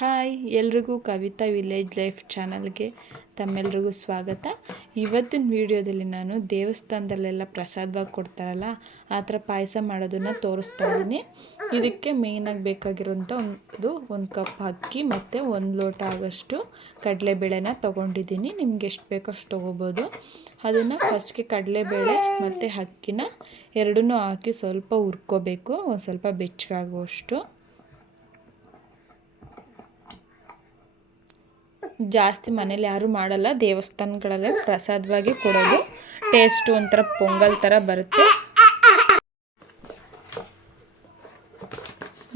Hi ಎಲ್ರಿಗೂ Kavita village life ಚಾನಲ್ಗೆ ತಮ್ಮೆಲ್ರಿಗೂ ಸ್ವಾಗತ. ಇವತ್ತಿನ ವಿಡಿಯೋದಲ್ಲಿ ನಾನು ದೇವಸ್ಥಾನದಲ್ಲೆಲ್ಲ ಪ್ರಸಾದವಾಗಿ ಕೊಡ್ತಾರಲ್ಲ ಆ ಥರ ಪಾಯಸ ಮಾಡೋದನ್ನು ತೋರಿಸ್ತಾ ಇದ್ದೀನಿ. ಇದಕ್ಕೆ ಮೇಯ್ನಾಗಿ ಬೇಕಾಗಿರೋಂಥ ಒಂದು ಕಪ್ ಅಕ್ಕಿ ಮತ್ತು 1 ಲೋಟ ಆಗೋಷ್ಟು ಕಡಲೆಬೇಳೆನ ತೊಗೊಂಡಿದ್ದೀನಿ. ನಿಮ್ಗೆ ಎಷ್ಟು ಬೇಕೋ ಅಷ್ಟು ತೊಗೋಬೋದು. ಅದನ್ನು ಫಸ್ಟ್ಗೆ ಕಡಲೆಬೇಳೆ ಮತ್ತು ಅಕ್ಕಿನ ಎರಡನ್ನೂ ಹಾಕಿ ಸ್ವಲ್ಪ ಹುರ್ಕೋಬೇಕು, ಒಂದು ಸ್ವಲ್ಪ ಬೆಚ್ಚಗಾಗುವಷ್ಟು. ಜಾಸ್ತಿ ಮನೇಲಿ ಯಾರೂ ಮಾಡಲ್ಲ, ದೇವಸ್ಥಾನಗಳಲ್ಲೇ ಪ್ರಸಾದವಾಗಿ ಕೊಡೋದು. ಟೇಸ್ಟು ಒಂಥರ ಪೊಂಗಲ್ ಥರ ಬರುತ್ತೆ.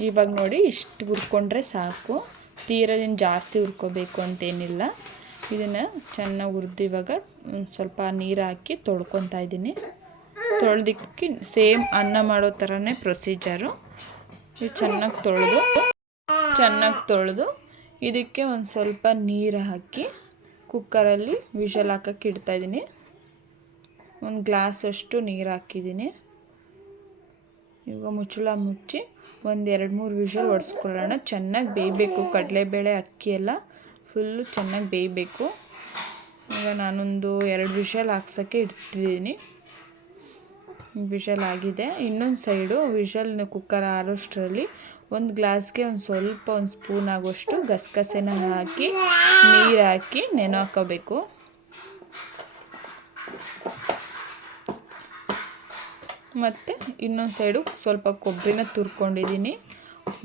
ಇವಾಗ ನೋಡಿ ಇಷ್ಟು ಹುರ್ಕೊಂಡ್ರೆ ಸಾಕು, ತೀರದಿಂದ ಜಾಸ್ತಿ ಹುರ್ಕೋಬೇಕು ಅಂತೇನಿಲ್ಲ. ಇದನ್ನು ಚೆನ್ನಾಗಿ ಹುರಿದು ಇವಾಗ ಸ್ವಲ್ಪ ನೀರು ಹಾಕಿ ತೊಳ್ಕೊತಾ ಇದ್ದೀನಿ. ತೊಳೆದಿಕ್ಕಿ ಸೇಮ್ ಅನ್ನ ಮಾಡೋ ಥರನೇ ಪ್ರೊಸೀಜರು. ಇದು ಚೆನ್ನಾಗಿ ತೊಳೆದು ಇದಕ್ಕೆ ಒಂದು ಸ್ವಲ್ಪ ನೀರು ಹಾಕಿ ಕುಕ್ಕರಲ್ಲಿ ವಿಷಲ್ ಹಾಕಕ್ಕೆ ಇಡ್ತಾಯಿದ್ದೀನಿ. ಒಂದು ಗ್ಲಾಸಷ್ಟು ನೀರು ಹಾಕಿದ್ದೀನಿ. ಇವಾಗ ಮುಚ್ಚಳ ಮುಚ್ಚಿ ಒಂದು 2-3 ವಿಷಲ್ ಹೊಡೆಸ್ಕೊಳ್ಳೋಣ. ಚೆನ್ನಾಗಿ ಬೇಯಬೇಕು, ಕಡಲೆಬೇಳೆ ಅಕ್ಕಿ ಎಲ್ಲ ಫುಲ್ಲು ಚೆನ್ನಾಗಿ ಬೇಯಬೇಕು. ಈಗ ನಾನೊಂದು 2 ವಿಷಲ್ ಹಾಕ್ಸೋಕ್ಕೆ ಇಡ್ತಿದ್ದೀನಿ. ವಿಷಲ್ ಆಗಿದೆ. ಇನ್ನೊಂದು ಸೈಡು ವಿಷಲ್ ಕುಕ್ಕರ್ ಆರೋಷ್ಟರಲ್ಲಿ ಒಂದು ಗ್ಲಾಸ್ಗೆ ಒಂದು ಸ್ಪೂನ್ ಆಗೋಷ್ಟು ಗಸಗಸೆನ ಹಾಕಿ ನೀರು ಹಾಕಿ ನೆನೆ ಹಾಕೋಬೇಕು. ಮತ್ತು ಇನ್ನೊಂದು ಸೈಡು ಸ್ವಲ್ಪ ಕೊಬ್ಬರಿನ ತುರ್ಕೊಂಡಿದ್ದೀನಿ.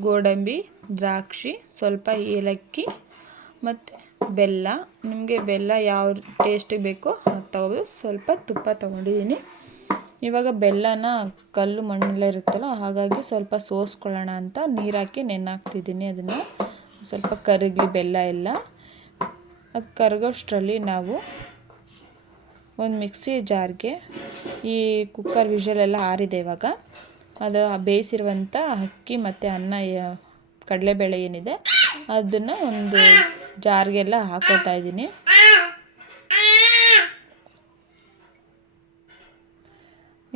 ಗೋಡಂಬಿ, ದ್ರಾಕ್ಷಿ, ಸ್ವಲ್ಪ ಏಲಕ್ಕಿ ಮತ್ತು ಬೆಲ್ಲ. ನಿಮಗೆ ಬೆಲ್ಲ ಯಾವ ಟೇಸ್ಟಿಗೆ ಬೇಕೋ ಅದು ತಗೋಬೋದು. ಸ್ವಲ್ಪ ತುಪ್ಪ ತೊಗೊಂಡಿದ್ದೀನಿ. ಇವಾಗ ಬೆಲ್ಲನ ಕಲ್ಲು ಮಣ್ಣೆಲ್ಲ ಇರುತ್ತಲ್ಲ, ಹಾಗಾಗಿ ಸ್ವಲ್ಪ ಸೋಸ್ಕೊಳ್ಳೋಣ ಅಂತ ನೀರು ಹಾಕಿ ನೆನೆ ಹಾಕ್ತಿದ್ದೀನಿ. ಅದನ್ನು ಸ್ವಲ್ಪ ಕರಗಲಿ ಬೆಲ್ಲ ಎಲ್ಲ. ಅದು ಕರಗೋಷ್ಟರಲ್ಲಿ ನಾವು ಒಂದು ಮಿಕ್ಸಿ ಜಾರ್ಗೆ ಈ ಕುಕ್ಕರ್ ವಿಷಲೆಲ್ಲ ಆರಿದೆ. ಇವಾಗ ಅದು ಬೇಯಿಸಿರುವಂಥ ಅಕ್ಕಿ ಮತ್ತು ಅನ್ನ ಕಡಲೆಬೇಳೆ ಏನಿದೆ ಅದನ್ನು ಒಂದು ಜಾರ್ಗೆಲ್ಲ ಹಾಕೋತಾ ಇದ್ದೀನಿ.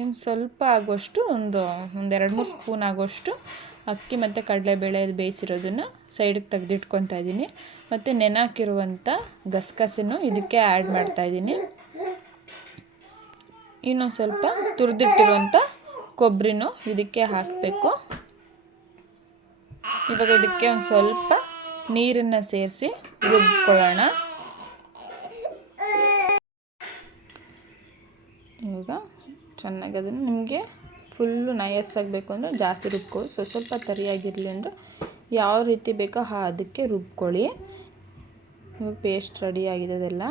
ಇನ್ನು ಸ್ವಲ್ಪ ಆಗೋಷ್ಟು ಒಂದು 2-3 ಸ್ಪೂನ್ ಆಗೋಷ್ಟು ಅಕ್ಕಿ ಮತ್ತು ಕಡಲೆಬೇಳೆ ಬೇಯಿಸಿರೋದನ್ನು ಸೈಡಿಗೆ ತೆಗೆದಿಟ್ಕೊತಾ ಇದ್ದೀನಿ. ಮತ್ತು ನೆನೆ ಹಾಕಿರುವಂಥ ಗಸಗಸೆನೂ ಇದಕ್ಕೆ ಆ್ಯಡ್ ಮಾಡ್ತಾಯಿದ್ದೀನಿ. ಇನ್ನೊಂದು ಸ್ವಲ್ಪ ತುರಿದಿಟ್ಟಿರುವಂಥ ಕೊಬ್ಬರಿನೂ ಇದಕ್ಕೆ ಹಾಕಬೇಕು. ಇವಾಗ ಇದಕ್ಕೆ ಒಂದು ಸ್ವಲ್ಪ ನೀರನ್ನು ಸೇರಿಸಿ ರುಬ್ಕೊಳ್ಳೋಣ. ಇವಾಗ ಚೆನ್ನಾಗಿ ಅದನ್ನು ನಿಮಗೆ ಫುಲ್ಲು ನಯಸ್ಸಾಗಬೇಕು ಅಂದರೆ ಜಾಸ್ತಿ ರುಬ್ಕೊಳ್ಳಿ. ಸ್ವಲ್ಪ ತರಿಯಾಗಿರಲಿ ಅಂದರೆ ಯಾವ ರೀತಿ ಬೇಕೋ ಅದಕ್ಕೆ ರುಬ್ಕೊಳ್ಳಿ. ಇವಾಗ ಪೇಸ್ಟ್ ರೆಡಿಯಾಗಿದೆ ಅದೆಲ್ಲ.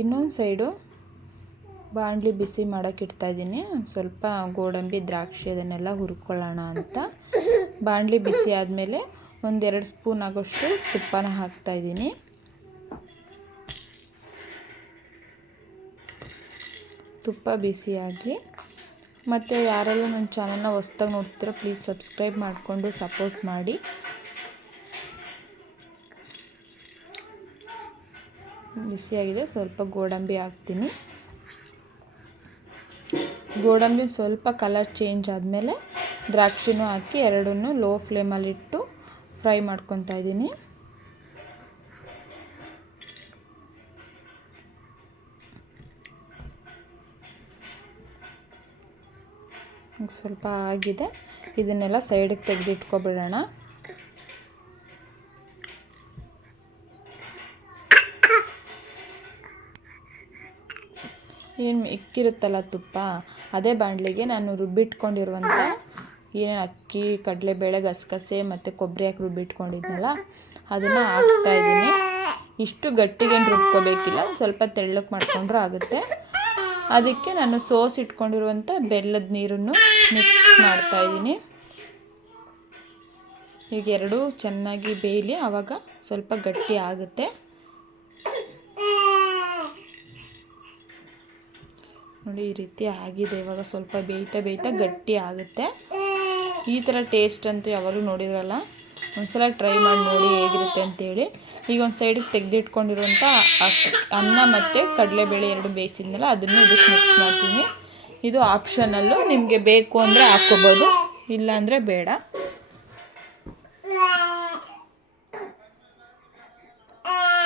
ಇನ್ನೊಂದು ಸೈಡು ಬಾಣಲಿ ಬಿಸಿ ಮಾಡೋಕ್ಕೆ ಇಡ್ತಾಯಿದ್ದೀನಿ. ಸ್ವಲ್ಪ ಗೋಡಂಬಿ, ದ್ರಾಕ್ಷಿ ಅದನ್ನೆಲ್ಲ ಹುರ್ಕೊಳ್ಳೋಣ ಅಂತ. ಬಾಣಲಿ ಬಿಸಿ ಆದಮೇಲೆ 1-2 ಸ್ಪೂನ್ ಆಗೋಷ್ಟು ತುಪ್ಪನ ಹಾಕ್ತಾಯಿದ್ದೀನಿ. ತುಪ್ಪ ಬಿಸಿಯಾಗಿ ಮತ್ತು ಯಾರೆಲ್ಲ ನನ್ನ ಚಾನಲ್ನ ಹೊಸ್ದಾಗಿ ನೋಡ್ತೀರೋ ಪ್ಲೀಸ್ ಸಬ್ಸ್ಕ್ರೈಬ್ ಮಾಡಿಕೊಂಡು ಸಪೋರ್ಟ್ ಮಾಡಿ. ಬಿಸಿಯಾಗಿದೆ. ಸ್ವಲ್ಪ ಗೋಡಂಬಿ ಹಾಕ್ತೀನಿ. ಗೋಡಂಬಿ ಸ್ವಲ್ಪ ಕಲರ್ ಚೇಂಜ್ ಆದಮೇಲೆ ದ್ರಾಕ್ಷಿನೂ ಹಾಕಿ ಎರಡನ್ನೂ ಲೋ ಫ್ಲೇಮಲ್ಲಿಟ್ಟು ಫ್ರೈ ಮಾಡ್ಕೊತಾ ಇದ್ದೀನಿ. ಸ್ವಲ್ಪ ಆಗಿದೆ. ಇದನ್ನೆಲ್ಲ ಸೈಡಿಗೆ ತೆಗೆದಿಟ್ಕೊಬಿಡೋಣ. ಏನು ಇಕ್ಕಿರುತ್ತಲ್ಲ ತುಪ್ಪ, ಅದೇ ಬಾಣಲಿಗೆ ನಾನು ರುಬ್ಬಿಟ್ಕೊಂಡಿರುವಂಥ ಏನೇನು ಅಕ್ಕಿ, ಕಡಲೆಬೇಳೆ, ಗಸಗಸೆ ಮತ್ತು ಕೊಬ್ಬರಿ ಹಾಕಿ ರುಬ್ಬಿಟ್ಕೊಂಡಿದ್ನಲ್ಲ ಅದನ್ನು ಹಾಕ್ತಾಯಿದ್ದೀನಿ. ಇಷ್ಟು ಗಟ್ಟಿಗೇನು ರುಬ್ಕೋಬೇಕಿಲ್ಲ, ಸ್ವಲ್ಪ ತೆಳ್ಳಗೆ ಮಾಡಿಕೊಂಡ್ರೂ ಆಗುತ್ತೆ. ಅದಕ್ಕೆ ನಾನು ಇಟ್ಕೊಂಡಿರುವಂಥ ಬೆಲ್ಲದ ನೀರನ್ನು ಮಿಕ್ಸ್ ಮಾಡ್ತಾಯಿದ್ದೀನಿ. ಈಗ ಎರಡೂ ಚೆನ್ನಾಗಿ ಬೇಯಲಿ, ಆವಾಗ ಸ್ವಲ್ಪ ಗಟ್ಟಿ ಆಗುತ್ತೆ. ನೋಡಿ ಈ ರೀತಿ ಆಗಿದೆ. ಇವಾಗ ಸ್ವಲ್ಪ ಬೇಯ್ತಾ ಗಟ್ಟಿ ಆಗುತ್ತೆ. ಈ ಥರ ಟೇಸ್ಟ್ ಅಂತೂ ಯಾವಾಗಲೂ ನೋಡಿರಲ್ಲ, ಒಂದ್ಸಲ ಟ್ರೈ ಮಾಡಿ ನೋಡಿ ಹೇಗಿರುತ್ತೆ ಅಂತೇಳಿ. ಈಗ ಒಂದು ಸೈಡಿಗೆ ತೆಗೆದಿಟ್ಕೊಂಡಿರುವಂಥ ಅನ್ನ ಮತ್ತು ಕಡಲೆಬೇಳೆ 2 ಬೇಯಿಸಿದ್ನಲ್ಲ ಅದನ್ನು ಇದಕ್ಕೆ ಮಿಕ್ಸ್ ಮಾಡ್ತೀನಿ. ಇದು ಆಪ್ಷನಲ್ಲು, ನಿಮಗೆ ಬೇಕು ಅಂದರೆ ಹಾಕ್ಕೋಬೋದು, ಇಲ್ಲ ಅಂದರೆ ಬೇಡ.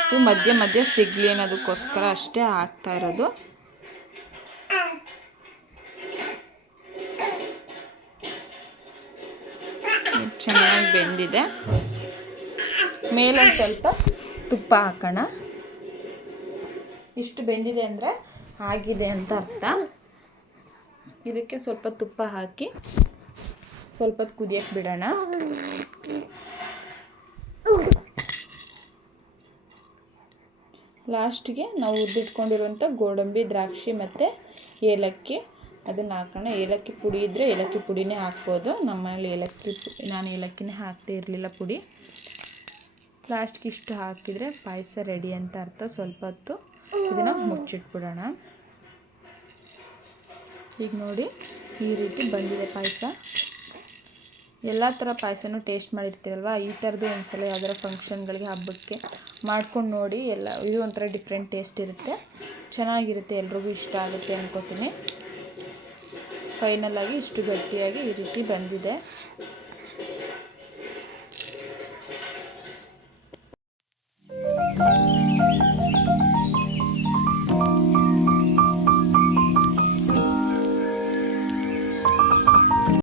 ಇದು ಮಧ್ಯೆ ಮಧ್ಯೆ ಸಿಗಲಿ ಅನ್ನೋದಕ್ಕೋಸ್ಕರ ಅಷ್ಟೇ ಹಾಕ್ತಾ ಇರೋದು. ಚೆನ್ನಾಗಿ ಬೆಂದಿದೆ. ಮೇಲೊಂದು ಸ್ವಲ್ಪ ತುಪ್ಪ ಹಾಕೋಣ. ಇಷ್ಟು ಬೆಂದಿದೆ ಅಂದರೆ ಆಗಿದೆ ಅಂತ ಅರ್ಥ. ಇದಕ್ಕೆ ಸ್ವಲ್ಪ ತುಪ್ಪ ಹಾಕಿ ಸ್ವಲ್ಪ ಹೊತ್ತು ಕುದಿಯಕ್ಕೆ ಬಿಡೋಣ. ಲಾಸ್ಟಿಗೆ ನಾವು ಹುರಿದಿಟ್ಕೊಂಡಿರುವಂಥ ಗೋಡಂಬಿ, ದ್ರಾಕ್ಷಿ ಮತ್ತು ಏಲಕ್ಕಿ ಅದನ್ನು ಹಾಕೋಣ. ಏಲಕ್ಕಿ ಪುಡಿ ಇದ್ದರೆ ಏಲಕ್ಕಿ ಪುಡಿನೇ ಹಾಕ್ಬೋದು. ನಮ್ಮನೇಲಿ ನಾನು ಏಲಕ್ಕಿನೇ ಹಾಕ್ತಾ ಇರಲಿಲ್ಲ ಪುಡಿ. ಲಾಸ್ಟ್ಗೆ ಇಷ್ಟು ಹಾಕಿದರೆ ಪಾಯಸ ರೆಡಿ ಅಂತ ಅರ್ಥ. ಸ್ವಲ್ಪ ಹೊತ್ತು ಇದನ್ನು ಮುಚ್ಚಿಟ್ಬಿಡೋಣ. ಈಗ ನೋಡಿ ಈ ರೀತಿ ಬಂದಿದೆ ಪಾಯಸ. ಎಲ್ಲ ಥರ ಪಾಯಸನೂ ಟೇಸ್ಟ್ ಮಾಡಿರ್ತೀರಲ್ವ, ಈ ಥರದ್ದು ಒಂದ್ಸಲ ಯಾವ್ದಾರ ಫಂಕ್ಷನ್ಗಳಿಗೆ, ಹಬ್ಬಕ್ಕೆ ಮಾಡ್ಕೊಂಡು ನೋಡಿ. ಇದು ಒಂಥರ ಡಿಫ್ರೆಂಟ್ ಟೇಸ್ಟ್ ಇರುತ್ತೆ, ಚೆನ್ನಾಗಿರುತ್ತೆ, ಎಲ್ರಿಗೂ ಇಷ್ಟ ಆಗುತ್ತೆ ಅಂದ್ಕೋತೀನಿ. ಫೈನಲಾಗಿ ಇಷ್ಟು ಗಟ್ಟಿಯಾಗಿ ಈ ರೀತಿ ಬಂದಿದೆ.